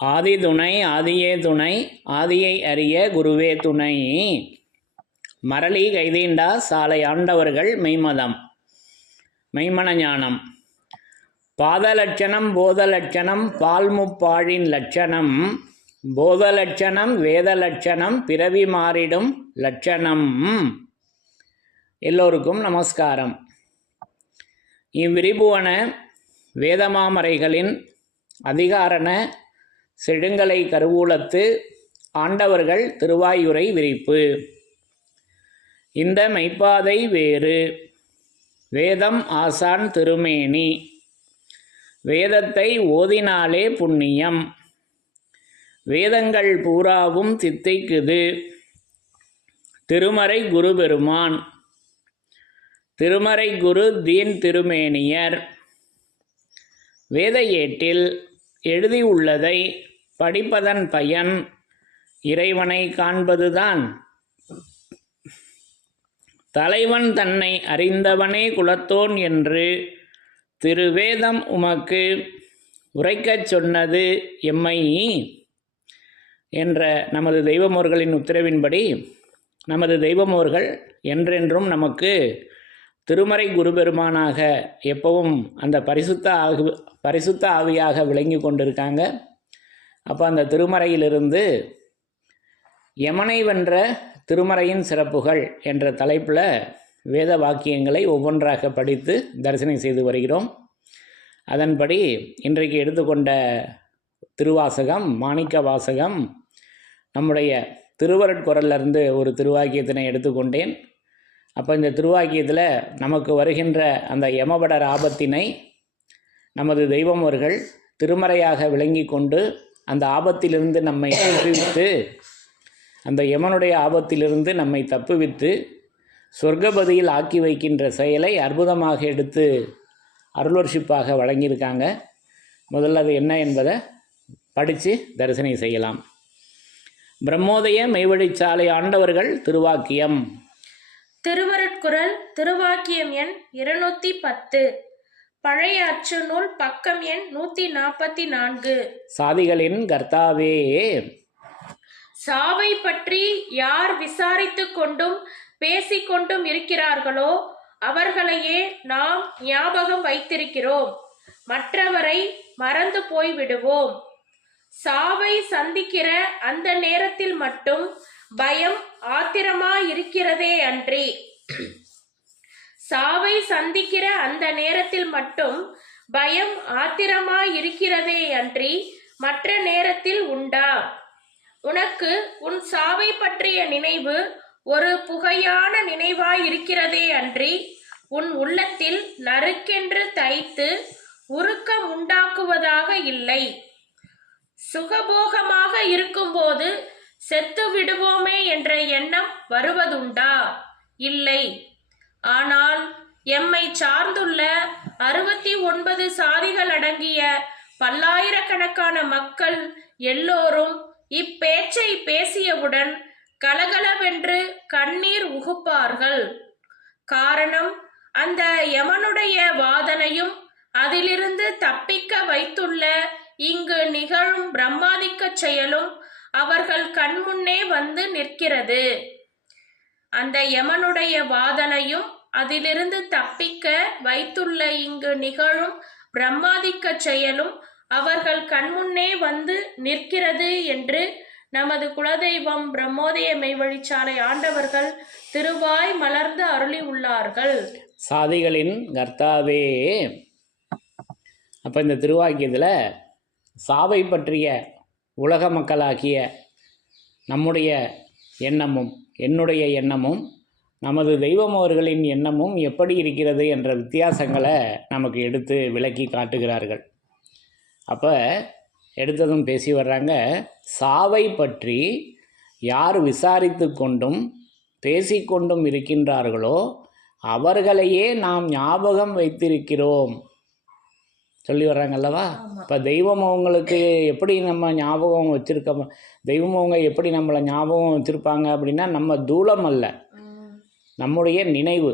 ஆதி துணை ஆதியே துணை ஆதியை அறிய குருவே துணை. மரளி கைதீண்டா சாலை ஆண்டவர்கள் மெய்மதம் மெய்மன ஞானம். பாதலட்சணம் போதலட்சணம் பால்முப்பாழின் லட்சணம். போதலட்சணம் வேதலட்சணம் பிறவி மாறிடும் லட்சணம். எல்லோருக்கும் நமஸ்காரம். இவ்விரிபுவன வேதமாமரைகளின் அதிகாரண செழுங்கலை கருவூலத்து ஆண்டவர்கள் திருவாயுரை விரிப்பு. இந்த மெய்ப்பாதை வேறு வேதம் ஆசான் திருமேனி. வேதத்தை ஓதினாலே புண்ணியம். வேதங்கள் பூராவும் தித்தைக்குது திருமறை குரு பெருமான். திருமறை குரு தீன் திருமேனியர். வேத ஏட்டில் எழுதியுள்ளதை படிப்பதன் பயன் இறைவனை காண்பதுதான். தலைவன் தன்னை அறிந்தவனே குலத்தோன் என்று திருவேதம் உமக்கு உரைக்கச் சொன்னது எம்மை என்ற நமது தெய்வமோர்களின் உத்தரவின்படி நமது தெய்வமோர்கள் என்றென்றும் நமக்கு திருமறை குருபெருமானாக எப்பவும் அந்த பரிசுத்த ஆவியாக விளங்கி கொண்டிருக்காங்க. அப்போ அந்த திருமறையிலிருந்து யமனை வென்ற திருமறையின் சிறப்புகள் என்ற தலைப்பில் வேத வாக்கியங்களை ஒவ்வொன்றாக படித்து தரிசனம் செய்து வருகிறோம். அதன்படி இன்றைக்கு எடுத்துக்கொண்ட திருவாசகம் மாணிக்க வாசகம். நம்முடைய திருவருட்குறளிலிருந்து ஒரு திருவாக்கியத்தினை எடுத்துக்கொண்டேன். அப்போ இந்த திருவாக்கியத்தில் நமக்கு வருகின்ற அந்த யமபடர் ஆபத்தினை நமது தெய்வமோர்கள் திருமறையாக விளங்கி கொண்டு அந்த ஆபத்திலிருந்து நம்மை தப்புவித்து அந்த யமனுடைய ஆபத்திலிருந்து நம்மை தப்புவித்து சொர்க்கபதியில் ஆக்கி வைக்கின்ற செயலை அற்புதமாக எடுத்து அருளர்ஷிப்பாக வழங்கியிருக்காங்க. முதல்ல அது என்ன என்பதை படித்து தரிசனம் செய்யலாம். பிரம்மோதய மெய்வழிச்சாலை ஆண்டவர்கள் திருவாக்கியம். திருவருட்குறள் திருவாக்கியம் எண் 210. பழைய அச்சு நூல் பக்கம் எண் 144. சாதிகளின் கர்த்தாவே. சாவை பற்றி யார் விசாரித்துக் கொண்டும் பேசிக்கொண்டும் இருக்கிறார்களோ அவர்களையே நாம் ஞாபகம் வைத்திருக்கிறோம், மற்றவரை மறந்து போய்விடுவோம். சாவை சந்திக்கிற அந்த நேரத்தில் மட்டும் பயம் ஆத்திரமா இருக்கிறதே அன்றி சாவை சந்திக்கிற அந்த நேரத்தில் மட்டும் பயம் ஆத்திரமா இருக்கிறதே அன்றி மற்ற நேரத்தில் உண்டா? உனக்கு உன் சாவை பற்றிய நினைவு ஒரு புகையான நினைவாய் இருக்கிறதே அன்றி உன் உள்ளத்தில் நறுக்கென்று தைத்து உருக்கம் உண்டாக்குவதாக இல்லை. சுகபோகமாக இருக்கும்போது செத்து விடுவோமே என்ற எண்ணம் வருவதுண்டா? இல்லை. ஆனால் எம்மை சார்ந்துள்ள 69 சாதிகள் அடங்கிய பல்லாயிரக்கணக்கான மக்கள் எல்லோரும் இப்பேச்சை பேசியவுடன் கலகலவென்று கண்ணீர் உகுப்பார்கள். காரணம், அந்த யமனுடைய வாதனையும் அதிலிருந்து தப்பிக்க வைத்துள்ள இங்கு நிகழும் பிரம்மாதிக்க செயலும் அவர்கள் கண்முன்னே வந்து நிற்கிறது. அந்த யமனுடைய வாதனையும் அதிலிருந்து தப்பிக்க வைத்துள்ள இங்கு நிகழும் பிரம்மாதிக்க செயலும் அவர்கள் கண்முன்னே வந்து நிற்கிறது என்று நமது குலதெய்வம் பிரம்மோதய மெய்வழிச்சாலை ஆண்டவர்கள் திருவாய் மலர்ந்து அருளி உள்ளார்கள். சாதிகளின் கர்த்தாவே. அப்போ இந்த திருவாக்கியத்தில் சாவை பற்றிய உலக மக்களாகிய நம்முடைய எண்ணமும் என்னுடைய எண்ணமும் நமது தெய்வமோர்களின் எண்ணமும் எப்படி இருக்கிறது என்ற வித்தியாசங்களை நமக்கு எடுத்து விளக்கி காட்டுகிறார்கள். அப்போ எடுத்ததும் பேசி வர்றாங்க. சாவை பற்றி யார் விசாரித்து கொண்டும் பேசிக்கொண்டும் இருக்கின்றார்களோ அவர்களையே நாம் ஞாபகம் வைத்திருக்கிறோம் சொல்லி வர்றாங்க அல்லவா. இப்போ தெய்வம் அவங்களுக்கு எப்படி நம்ம ஞாபகம் வச்சுருக்க, தெய்வம் அவங்க எப்படி நம்மளை ஞாபகம் வச்சுருப்பாங்க அப்படின்னா நம்ம தூளம் அல்ல, நம்முடைய நினைவு.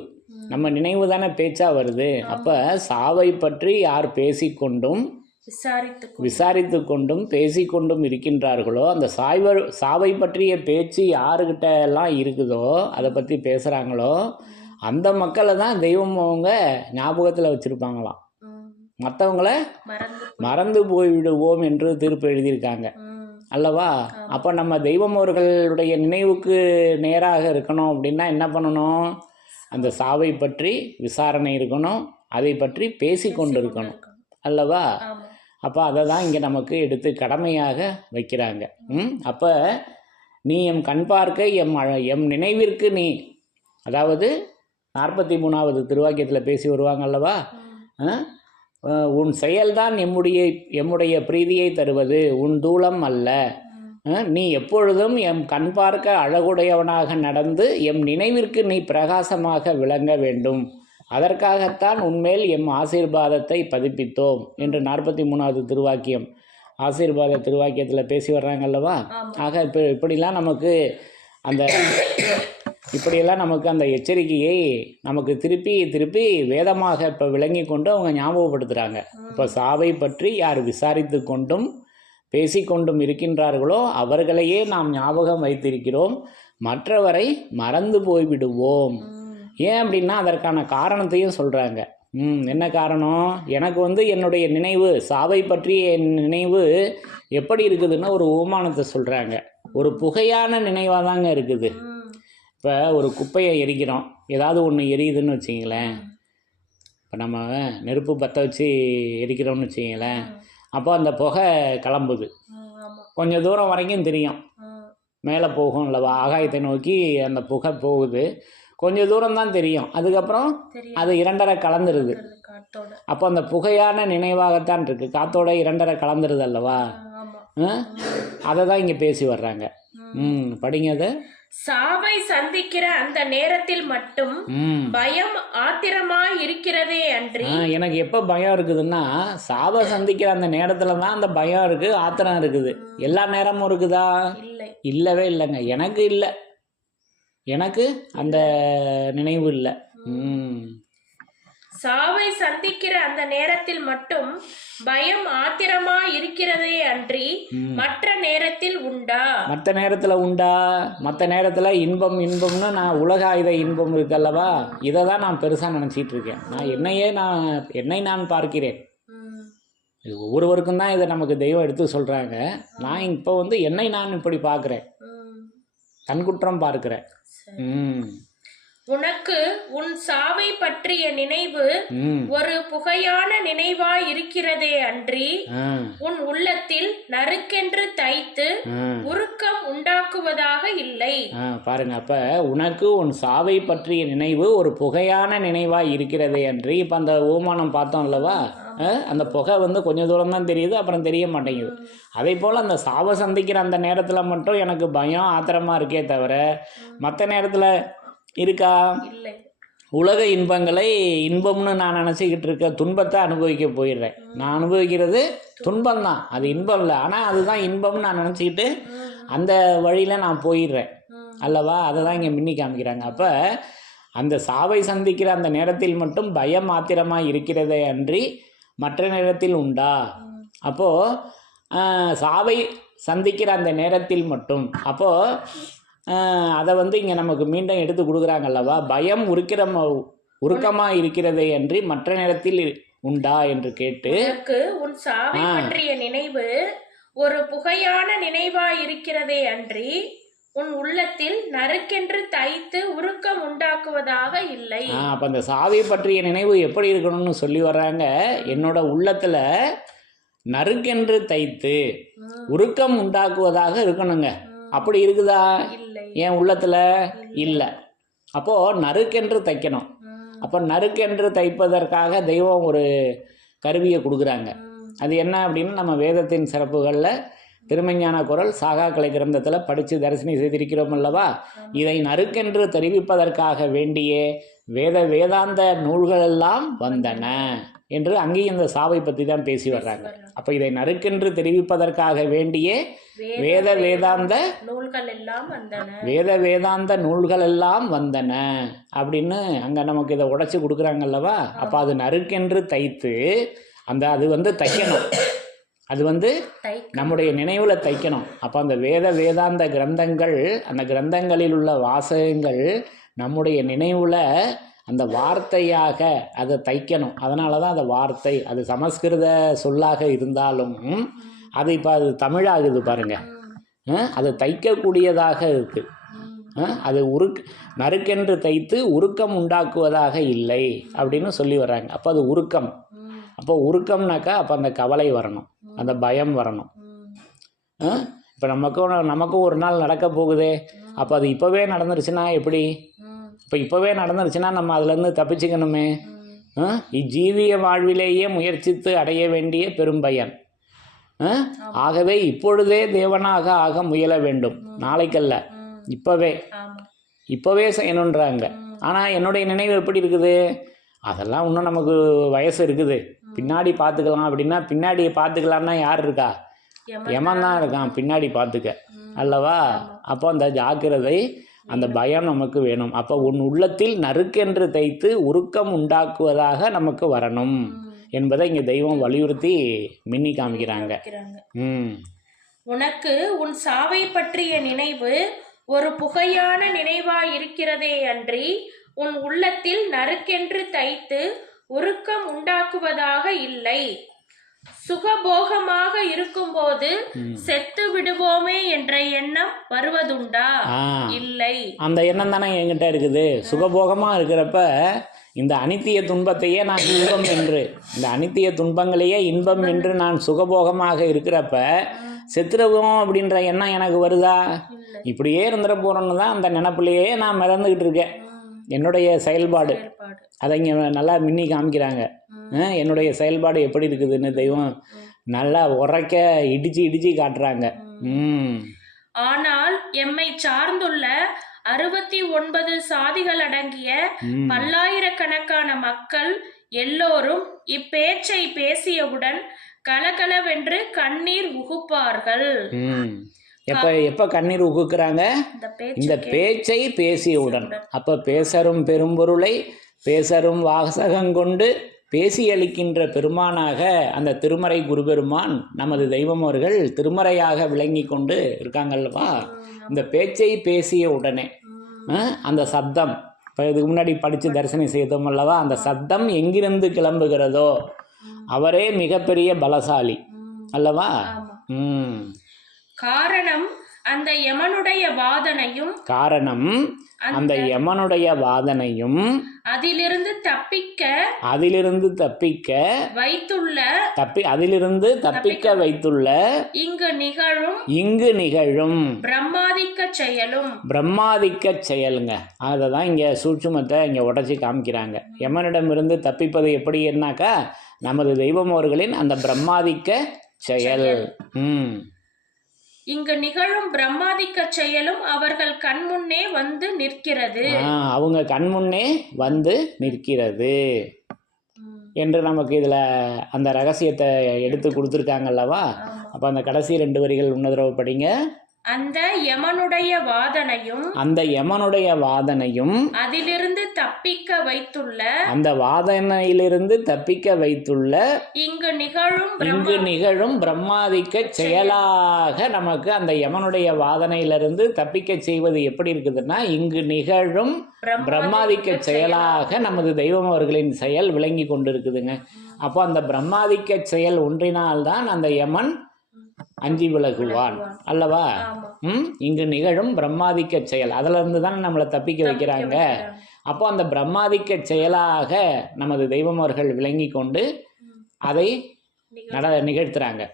நம்ம நினைவு தானே பேச்சாக வருது. அப்போ சாவை பற்றி யார் பேசிக்கொண்டும் விசாரித்து கொண்டும் பேசிக்கொண்டும் இருக்கின்றார்களோ, அந்த சாவை பற்றிய பேச்சு யாருக்கிட்ட எல்லாம் இருக்குதோ, அதை பற்றி பேசுகிறாங்களோ, அந்த மக்களை தான் தெய்வம் அவங்க ஞாபகத்தில் வச்சுருப்பாங்களாம். மற்றவங்கள மறந்து போய்விடுவோம் என்று தீர்ப்பு எழுதியிருக்காங்க அல்லவா? அப்போ நம்ம தெய்வம் அவர்களுடைய நினைவுக்கு நேராக இருக்கணும் அப்படின்னா என்ன பண்ணணும்? அந்த சாவை பற்றி விசாரணை இருக்கணும், அதை பற்றி பேசி கொண்டு இருக்கணும் அல்லவா? அப்போ அதை தான் இங்கே நமக்கு எடுத்து கடமையாக வைக்கிறாங்க. அப்போ நீ எம் கண் பார்க்க எம் நினைவிற்கு நீ, அதாவது 43வது திருவாக்கியத்தில் பேசி வருவாங்க அல்லவா? உன் செயல்தான் எம்முடைய பிரீதியை தருவது, உன் தூளம் அல்ல. நீ எப்பொழுதும் எம் கண் பார்க்க அழகுடையவனாக நடந்து எம் நினைவிற்கு நீ பிரகாசமாக விளங்க வேண்டும். அதற்காகத்தான் உன்மேல் எம் ஆசீர்வாதத்தை பதிப்பித்தோம் என்று 43வது திருவாக்கியம் ஆசீர்வாத திருவாக்கியத்தில் பேசி வர்றாங்க அல்லவா? ஆக இப்படிலாம் நமக்கு அந்த எச்சரிக்கையை நமக்கு திருப்பி வேதமாக இப்போ விளங்கி கொண்டு அவங்க ஞாபகப்படுத்துகிறாங்க. இப்போ சாவை பற்றி யார் விசாரித்து கொண்டும் பேசிக்கொண்டும் இருக்கின்றார்களோ அவர்களையே நாம் ஞாபகம் வைத்திருக்கிறோம், மற்றவரை மறந்து போய்விடுவோம். ஏன் அப்படின்னா அதற்கான காரணத்தையும் சொல்கிறாங்க. என்ன காரணம்? எனக்கு என்னுடைய நினைவு, சாவை பற்றிய நினைவு எப்படி இருக்குதுன்னா ஒரு உபமானத்தை சொல்கிறாங்க. ஒரு புகையான நினைவாக தாங்க இருக்குது. இப்போ ஒரு குப்பையை எரிக்கிறோம், ஏதாவது ஒன்று எரியுதுன்னு வச்சிங்களேன். இப்போ நம்ம நெருப்பு பற்ற வச்சு எரிக்கிறோம்னு வச்சிங்களேன், அப்போ அந்த புகை கிளம்புது. கொஞ்சம் தூரம் வரைக்கும் தெரியும், மேலே போகும் இல்லவா, ஆகாயத்தை நோக்கி அந்த புகை போகுது. கொஞ்சம் தூரம் தான் தெரியும், அதுக்கப்புறம் அது 2.5 கலந்துருது. அப்போ அந்த புகையான நினைவாகத்தான் இருக்குது, காத்தோட 2.5 கலந்துருது அல்லவா? அதை தான் இங்கே பேசி வர்றாங்க. படிங்க அதை. சாவை சந்திக்கிற அந்த நேரத்தில் மட்டும் பயம் ஆத்திரமா இருக்கிறதே அன்றி. எனக்கு எப்ப பயம் இருக்குதுன்னா சாவை சந்திக்கிற அந்த நேரத்துல தான் அந்த பயம் இருக்கு, ஆத்திரம் இருக்குது. எல்லா நேரமும் இருக்குதா? இல்லவே இல்லைங்க. எனக்கு இல்லை, எனக்கு அந்த நினைவு இல்லை. சாவை சந்திக்கிற அந்த நேரத்தில் மட்டும் பயம் ஆத்திரமா இருக்கிறதே அன்றி மற்ற நேரத்தில் உண்டா? மற்ற நேரத்தில் உண்டா? மற்ற நேரத்தில் இன்பம்னு நான் உலக ஆயுத இன்பம் இருக்கல்லவா, இதை தான் நான் பெருசாக நினச்சிட்டு இருக்கேன். என்னை நான் பார்க்கிறேன். இது ஒவ்வொருவருக்கும் தான் இதை நமக்கு தெய்வம் எடுத்து சொல்கிறாங்க. நான் இப்போ என்னை நான் இப்படி பார்க்குறேன், தன்குற்றம் பார்க்கிறேன். உனக்கு உன் சாவை பற்றிய நினைவு ஒரு புகையான நினைவாய் இருக்கிறதே அன்றி உன் உள்ளத்தில் நறுக்கென்று தைத்து உருக்கம் உண்டாக்குவதாக இல்லை. பாருங்க, அப்ப உனக்கு உன் சாவை பற்றிய நினைவு ஒரு புகையான நினைவாய் இருக்கிறதே அன்றி. இப்ப அந்த ஓமானம் பார்த்தோம் அல்லவா, அந்த புகை கொஞ்சம் தூரம் தான் தெரியுது, அப்புறம் தெரிய மாட்டேங்குது. அதே போல் அந்த சாவை சந்திக்கிற அந்த நேரத்தில் மட்டும் எனக்கு பயம் ஆத்திரமா இருக்கே தவிர மற்ற நேரத்தில் இருக்கா? உலக இன்பங்களை இன்பம்னு நான் நினச்சிக்கிட்டு இருக்க துன்பத்தை அனுபவிக்க போயிடுறேன். நான் அனுபவிக்கிறது துன்பம் தான், அது இன்பம் இல்லை. ஆனால் அதுதான் இன்பம்னு நான் நினச்சிக்கிட்டு அந்த வழியில் நான் போயிடுறேன் அல்லவா? அதை தான் இங்கே மின்னி காமிக்கிறாங்க. அப்போ அந்த சாவை சந்திக்கிற அந்த நேரத்தில் மட்டும் பயம் ஆத்திரமாக இருக்கிறதே அன்றி மற்ற நேரத்தில் உண்டா? அப்போது சாவை சந்திக்கிற அந்த நேரத்தில் மட்டும், அப்போது அதை இங்கே நமக்கு மீண்டும் எடுத்து கொடுக்குறாங்க அல்லவா, பயம் உருக்கமாக இருக்கிறதே அன்றி மற்ற நேரத்தில் உண்டா என்று கேட்டு, உன் சாவை பற்றிய நினைவு ஒரு புகையான நினைவாய் இருக்கிறதே அன்றி உன் உள்ளத்தில் நறுக்கென்று தைத்து உருக்கம் உண்டாக்குவதாக இல்லை. அப்போ அந்த சாவை பற்றிய நினைவு எப்படி இருக்கணும்னு சொல்லி வர்றாங்க. என்னோட உள்ளத்தில் நறுக்கென்று தைத்து உருக்கம் உண்டாக்குவதாக இருக்கணுங்க. அப்படி இருக்குதா? என் உள்ளத்தில் இல்லை. அப்போது நறுக்கென்று தைக்கணும். அப்போ நறுக்கென்று தைப்பதற்காக தெய்வம் ஒரு கருவியை கொடுக்குறாங்க. அது என்ன அப்படின்னு நம்ம வேதத்தின் சிறப்புகளில் திருமஞான குரல் சாகா கலை கிரந்தத்தில் படித்து தரிசனம் செய்திருக்கிறோம் அல்லவா. இதை நறுக்கென்று தெரிவிப்பதற்காக வேண்டியே வேதாந்த நூல்களெல்லாம் வந்தன என்று அங்கேயும் இந்த சாவை பற்றி தான் பேசி வர்றாங்க. அப்போ இதை நறுக்கென்று தெரிவிப்பதற்காக வேண்டியே வேதாந்த நூல்கள் எல்லாம் வந்தன அப்படின்னு அங்கே நமக்கு இதை உடைச்சி கொடுக்குறாங்க அல்லவா. அப்போ அது நறுக்கென்று தைத்து அது வந்து தைக்கணும். அது வந்து நம்முடைய நினைவில் தைக்கணும். அப்போ அந்த வேதாந்த கிரந்தங்கள், அந்த கிரந்தங்களில் உள்ள வாசகங்கள் நம்முடைய நினைவில் அந்த வார்த்தையாக அதை தைக்கணும். அதனால தான் அந்த வார்த்தை, அது சமஸ்கிருத சொல்லாக இருந்தாலும் அது இப்போ அது தமிழாகுது பாருங்க. அது தைக்கக்கூடியதாக இருக்குது. அது நறுக்கென்று தைத்து உருக்கம் உண்டாக்குவதாக இல்லை அப்படின்னு சொல்லி வர்றாங்க. அப்போ அது உருக்கம். அப்போ உருக்கம்னாக்கா அப்போ அந்த கவலை வரணும், அந்த பயம் வரணும். இப்போ நமக்கும் ஒரு நாள் நடக்க போகுதே, அப்போ அது இப்போவே நடந்துருச்சுன்னா எப்படி? இப்போவே நடந்துருச்சுன்னா நம்ம அதுலேருந்து தப்பிச்சுக்கணுமே. இஜீவிய வாழ்விலேயே முயற்சித்து அடைய வேண்டிய பெரும் பயன். ஆகவே இப்பொழுதே தேவனாக ஆக முயல வேண்டும். நாளைக்கல்ல, இப்போவே செய்யணுன்றாங்க. ஆனால் என்னுடைய நினைவு எப்படி இருக்குது? அதெல்லாம் இன்னும் நமக்கு வயசு இருக்குது, பின்னாடி பார்த்துக்கலாம் அப்படின்னா, பின்னாடி பார்த்துக்கலான்னா யார் இருக்கா? யமன் தான் இருக்கான் பின்னாடி பார்த்துக்க, அல்லவா? அப்போ அந்த ஜாக்கிரதை, அந்த பயம் நமக்கு வேணும். அப்போ உன் உள்ளத்தில் நறுக்கென்று தைத்து உருக்கம் உண்டாக்குவதாக நமக்கு வரணும் என்பதை இங்கே தெய்வம் வலியுறுத்தி மின்னி காமிக்கிறாங்க. உனக்கு உன் சாவை பற்றிய நினைவு ஒரு புகையான நினைவாய் இருக்கிறதே அன்றி உன் உள்ளத்தில் நறுக்கென்று தைத்து உருக்கம் உண்டாக்குவதாக இல்லை. சுகபோகமாக இருக்கும்போது செத்து விடுவோமே என்ற எண்ணம் வருவதுண்டா? இல்லை. அந்த எண்ணம் தானே என்கிட்ட இருக்குது. சுகபோகமா இருக்கிறப்ப இந்த அனித்திய துன்பத்தையே நான் இன்பம் என்று, இந்த அனித்திய துன்பங்களையே இன்பம் என்று நான் சுகபோகமாக இருக்கிறப்ப செத்துருவோம் அப்படின்ற எண்ணம் எனக்கு வருதா? இப்படியே இருந்துட போறோன்னு தான் அந்த நினப்பிலேயே நான் மிதந்துக்கிட்டு இருக்கேன். என்னுடைய செயல்பாடு அதை இங்கே நல்லா மின்னி காமிக்கிறாங்க. என்னுடைய செயல்பாடு எப்படி இருக்குதுன்னு தெய்வம் நல்லா உரைக்க இடிச்சு காட்டுறாங்க. ஆனால் எம்மை சார்ந்துள்ள 69 சாதிகள் அடங்கிய பல்லாயிரக்கணக்கான மக்கள் எல்லோரும் இப்பேச்சை பேசியவுடன் கலகலவென்று கண்ணீர் உகுப்பார்கள். எப்ப கண்ணீர் உகுக்கிறாங்க? இந்த பேச்சை பேசியவுடன். அப்ப பேசரும் பெரும்பொருளை பேசரும் வாசகங்கொண்டு பேசி அளிக்கின்ற பெருமானாக அந்த திருமறை குருபெருமான் நமது தெய்வம் அவர்கள் திருமறையாக விளங்கி கொண்டு இருக்காங்கல்லவா? இந்த பேச்சை பேசிய உடனே அந்த சப்தம், இப்போ இதுக்கு முன்னாடி படித்து தரிசனம் செய்தோம் அல்லவா, அந்த சப்தம் எங்கிருந்து கிளம்புகிறதோ அவரே மிகப்பெரிய பலசாலி அல்லவா? காரணம் அந்த யமனுடைய வாதனையும் அதிலிருந்து தப்பிக்க வைத்துள்ள இங்கு நிகழும் பிரம்மாதிக்க செயலுங்க. அதை தான் இங்கே சூட்சுமத்தை இங்கே உடச்சி காமிக்கிறாங்க. யமனிடமிருந்து தப்பிப்பது எப்படின்னாக்கா நமது தெய்வம் அவர்களின் அந்த பிரம்மாதிக்க செயல். இங்கு நிகழும் பிரம்மாதிக்க செயலும் அவர்கள் கண்முன்னே வந்து நிற்கிறது. அவங்க கண்முன்னே வந்து நிற்கிறது என்று நமக்கு இதில் அந்த ரகசியத்தை எடுத்து கொடுத்துருக்காங்க அல்லவா? அப்போ அந்த கடைசி 2 வரிகள் உன்னதரவு படிங்க. அந்த யமனுடைய வாதனையும் அதிலிருந்து தப்பிக்க வைத்துள்ள இங்கு நிகழும் பிரம்மாதிக்க செயலாக நமக்கு அந்த யமனுடைய வாதனையிலிருந்து தப்பிக்க செய்வது எப்படி இருக்குதுன்னா, இங்கு நிகழும் பிரம்மாதிக்க செயலாக நமது தெய்வம் அவர்களின் செயல் விளங்கி கொண்டு இருக்குதுங்க. அப்போ அந்த பிரம்மாதிக்க செயல் ஒன்றினால்தான் அந்த யமன் அஞ்சி விலகுவான் அல்லவா? இங்கு நிகழும் பிரம்மாதிக்க செயல், அதுல இருந்து தான் நம்மளை தப்பிக்க வைக்கிறாங்க. அப்போ அந்த பிரம்மாதிக்க செயலாக நமது தெய்வம் அவர்கள் விளங்கி கொண்டு அதை நிகழ்த்துறாங்க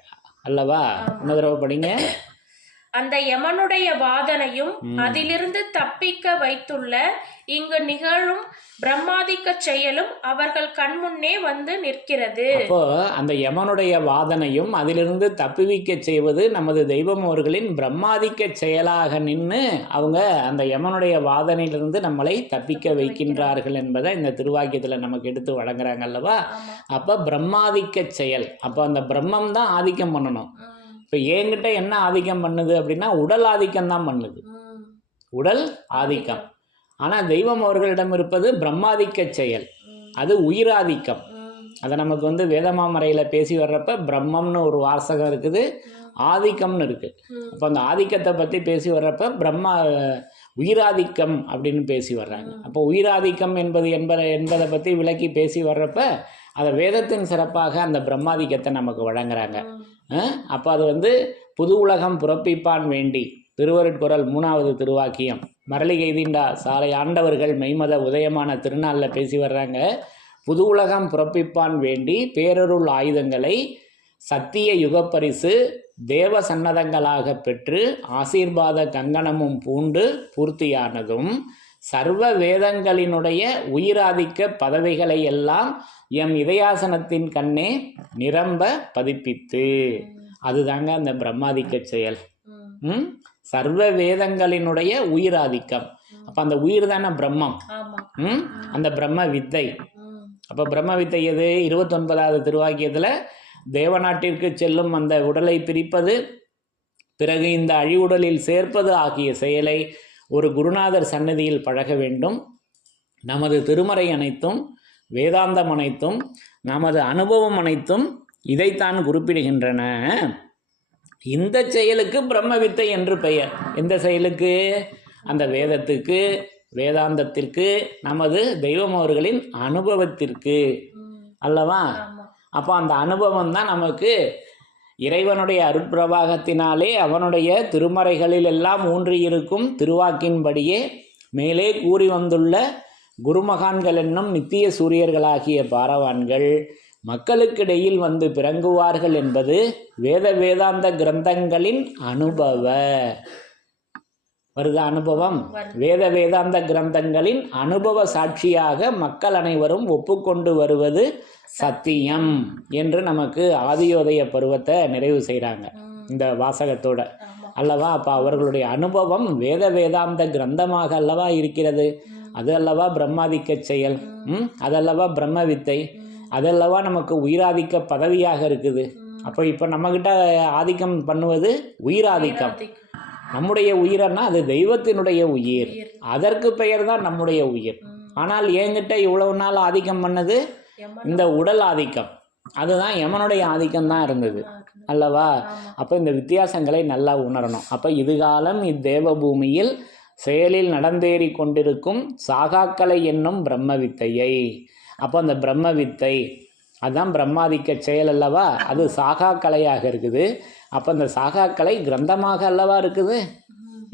அல்லவா? இன்னொரு தடவை படிங்க. அந்த யமனுடைய வாதனையும் அதிலிருந்து தப்பிக்க வைத்துள்ள இங்கு நிகழும் பிரம்மாதிக்க செயலும் அவர்கள் கண்முன்னே வந்து நிற்கிறது. அப்போ அந்த யமனுடைய வாதனையும் அதிலிருந்து தப்புவிக்க செய்வது நமது தெய்வம் அவர்களின் பிரம்மாதிக்க செயலாக நின்று அவங்க அந்த யமனுடைய வாதனையிலிருந்து நம்மளை தப்பிக்க வைக்கின்றார்கள் என்பதை இந்த திருவாக்கியத்தில் நமக்கு எடுத்து வழங்குறாங்க அல்லவா? அப்போ பிரம்மாதிக்க செயல், அப்போ அந்த பிரம்மம் தான் ஆதிக்கம் பண்ணணும். இப்போ என்கிட்ட என்ன ஆதிக்கம் பண்ணுது அப்படின்னா உடல் ஆதிக்கம் தான் பண்ணுது, உடல் ஆதிக்கம். ஆனால் தெய்வம் அவர்களிடம் இருப்பது பிரம்மாதிக்க செயல், அது உயிராதிக்கம். அதை நமக்கு வேதமாமறையில் பேசி வர்றப்ப பிரம்மம்னு ஒரு வாசகம் இருக்குது, ஆதிக்கம்னு இருக்குது. அப்போ அந்த ஆதிக்கத்தை பற்றி பேசி வர்றப்ப உயிராதிக்கம் அப்படின்னு பேசி வர்றாங்க. அப்போ உயிராதிக்கம் என்பதை பற்றி விளக்கி பேசி வர்றப்ப அதை வேதத்தின் சிறப்பாக அந்த பிரம்மாதிக்கத்தை நமக்கு வழங்குறாங்க. அப்போ அது புது உலகம் புறப்பிப்பான் வேண்டி திருவருட்குறள் 3வது திருவாக்கியம் மரளிகை தீண்டா சாலை ஆண்டவர்கள் மெய்மத உதயமான திருநாளில் பேசி வர்றாங்க. புது உலகம் புறப்பிப்பான் வேண்டி பேரருள் ஆயுதங்களை சத்திய யுகப்பரிசு தேவ சன்னதங்களாக பெற்று ஆசீர்வாத கங்கணமும் பூண்டு பூர்த்தியானதும் சர்வ வேதங்களினுடைய உயிராதிக்க பதவிகளை எல்லாம் எம் இதயாசனத்தின் கண்ணே நிரம்ப பதிப்பித்து. அதுதாங்க அந்த பிரம்மாதிக்க செயல். சர்வ வேதங்களினுடைய உயிராதிக்கம். அப்போ அந்த உயிர் தானே பிரம்மம். அந்த பிரம்ம வித்தை. அப்போ பிரம்ம வித்தை எது? 29வது திருவாக்கியத்தில் தேவநாட்டிற்கு செல்லும் அந்த உடலை பிரிப்பது, பிறகு இந்த அழிவுடலில் சேர்ப்பது ஆகிய செயலை ஒரு குருநாதர் சன்னதியில் பழக வேண்டும். நமது திருமறை அனைத்தும், வேதாந்தம் அனைத்தும், நமது அனுபவம் அனைத்தும் இதைத்தான் குறிப்பிடுகின்றன. இந்த செயலுக்கு பிரம்மவித்தை என்று பெயர். எந்த செயலுக்கு? அந்த வேதத்துக்கு, வேதாந்தத்திற்கு, நமது தெய்வம் அவர்களின் அனுபவத்திற்கு அல்லவா? அப்போ அந்த அனுபவம் தான் நமக்கு இறைவனுடைய அருட்பிரவாகத்தினாலே அவனுடைய திருமறைகளில் எல்லாம் ஊன்றியிருக்கும் திருவாக்கின்படியே மேலே கூறி வந்துள்ள குருமகான்கள் என்னும் நித்திய சூரியர்களாகிய பாரவான்கள் மக்களுக்கிடையில் பிறங்குவார்கள் என்பது வேதாந்த கிரந்தங்களின் அனுபவம். வேதாந்த கிரந்தங்களின் அனுபவ சாட்சியாக மக்கள் அனைவரும் ஒப்புக்கொண்டு வருவது சத்தியம் என்று நமக்கு ஆதியோதய பருவத்தை நிறைவு செய்கிறாங்க இந்த வாசகத்தோட அல்லவா? அப்போ அவர்களுடைய அனுபவம் வேதாந்த கிரந்தமாக அல்லவா இருக்கிறது. அது அல்லவா பிரம்மாதிக்க செயல், அதல்லவா பிரம்ம வித்தை, அதல்லவா நமக்கு உயிராதிக்க பதவியாக இருக்குது. அப்போ இப்போ நம்மக்கிட்ட ஆதிக்கம் பண்ணுவது உயிராதிக்கம். நம்முடைய உயிரன்னா அது தெய்வத்தினுடைய உயிர், அதற்கு பெயர் தான் நம்முடைய உயிர். ஆனால் என்கிட்ட இவ்வளவு நாள் ஆதிக்கம் பண்ணது இந்த உடல் ஆதிக்கம், அதுதான் யமனுடைய ஆதிக்கம் தான் இருந்தது அல்லவா? அப்போ இந்த வித்தியாசங்களை நல்லா உணரணும். அப்போ இதுகாலம் இத்தேவ பூமியில் செயலில் நடந்தேறி கொண்டிருக்கும் சாகாக்கலை என்னும் பிரம்ம வித்தையை. அப்போ அந்த பிரம்ம வித்தை அதுதான் பிரம்மாதிக்க செயல் அல்லவா? அது சாகா கலையாக இருக்குது. அப்போ அந்த சாகா கலை கிரந்தமாக அல்லவா இருக்குது.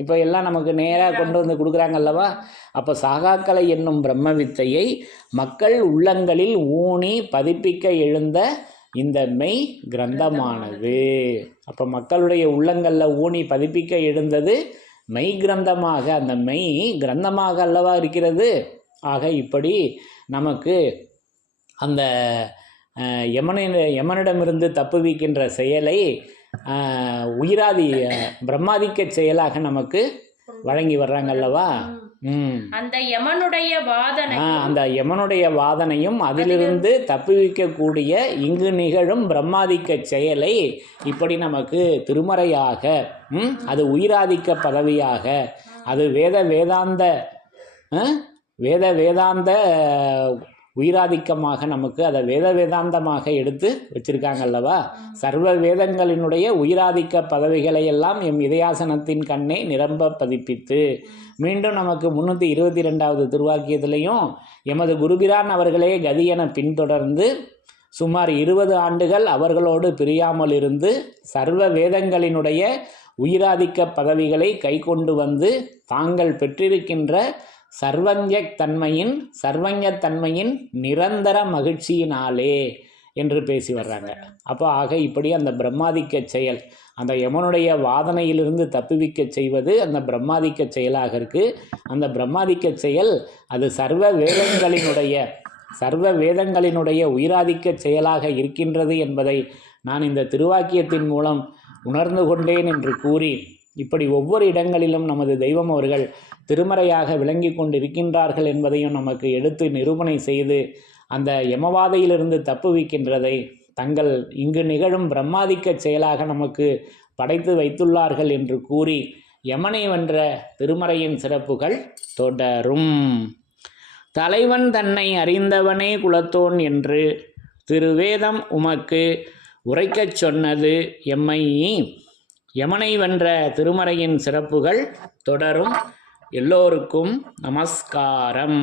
இப்போ எல்லாம் நமக்கு நேராக கொண்டு கொடுக்குறாங்க அல்லவா? அப்போ சாகாக்கலை என்னும் பிரம்ம வித்தையை மக்கள் உள்ளங்களில் ஊனி பதிப்பிக்க எழுந்த இந்த மெய் கிரந்தமானது. அப்போ மக்களுடைய உள்ளங்களில் ஊனி பதிப்பிக்க எழுந்தது மெய் கிரந்தமாக, அந்த மெய் கிரந்தமாக அல்லவா இருக்கிறது. ஆக இப்படி நமக்கு அந்த யமனிடமிருந்து தப்புவிக்கின்ற செயலை பிரம்மாதிக்க செயலாக நமக்கு வழங்கி வர்றாங்க அல்லவா? அந்த யமனுடைய வாதனையும் அதிலிருந்து தப்புவிக்கக்கூடிய இங்கு நிகழும் பிரம்மாதிக்க செயலை இப்படி நமக்கு திருமறையாக, அது உயிராதிக்க பதவியாக, அது வேதாந்த உயிராதிக்கமாக நமக்கு அதை வேதாந்தமாக எடுத்து வச்சிருக்காங்க அல்லவா? சர்வ வேதங்களினுடைய உயிராதிக்க பதவிகளை எல்லாம் எம் இதயாசனத்தின் கண்ணே நிரம்ப பதிப்பித்து மீண்டும் நமக்கு 322வது திருவாக்கியத்திலையும் எமது குருபிரான் அவர்களே கதி என பின்தொடர்ந்து சுமார் 20 ஆண்டுகள் அவர்களோடு பிரியாமல் இருந்து சர்வ வேதங்களினுடைய உயிராதிக்க பதவிகளை கை கொண்டு தாங்கள் பெற்றிருக்கின்ற சர்வஞத்தன்மையின் நிரந்தர மகிழ்ச்சியினாலே என்று பேசி வர்றாங்க. அப்போ ஆக இப்படி அந்த பிரம்மாதிக்க செயல், அந்த யமனுடைய வாதனையிலிருந்து தப்புவிக்க செய்வது அந்த பிரம்மாதிக்க செயலாக இருக்குது. அந்த பிரம்மாதிக்க செயல் அது சர்வ வேதங்களினுடைய உயிராதிக்க செயலாக இருக்கின்றது என்பதை நான் இந்த திருவாக்கியத்தின் மூலம் உணர்ந்து கொண்டேன் என்று கூறி, இப்படி ஒவ்வொரு இடங்களிலும் நமது தெய்வம் அவர்கள் திருமறையாக விளங்கி கொண்டிருக்கின்றார்கள் என்பதையும் நமக்கு எடுத்து நிரூபணை செய்து அந்த யமவாதையிலிருந்து தப்புவிக்கின்றதை தங்கள் இங்கு நிகழும் பிரம்மாதிக்க செயலாக நமக்கு படைத்து வைத்துள்ளார்கள் என்று கூறி யமனை வென்ற திருமறையின் சிறப்புகள் தொடரும். தலைவன் தன்னை அறிந்தவனே குலத்தோன் என்று திருவேதம் உமக்கு உரைக்கச் சொன்னது எம்மை. யமனை வென்ற திருமறையின் சிறப்புகள் தொடரும். எல்லோருக்கும் நமஸ்காரம்.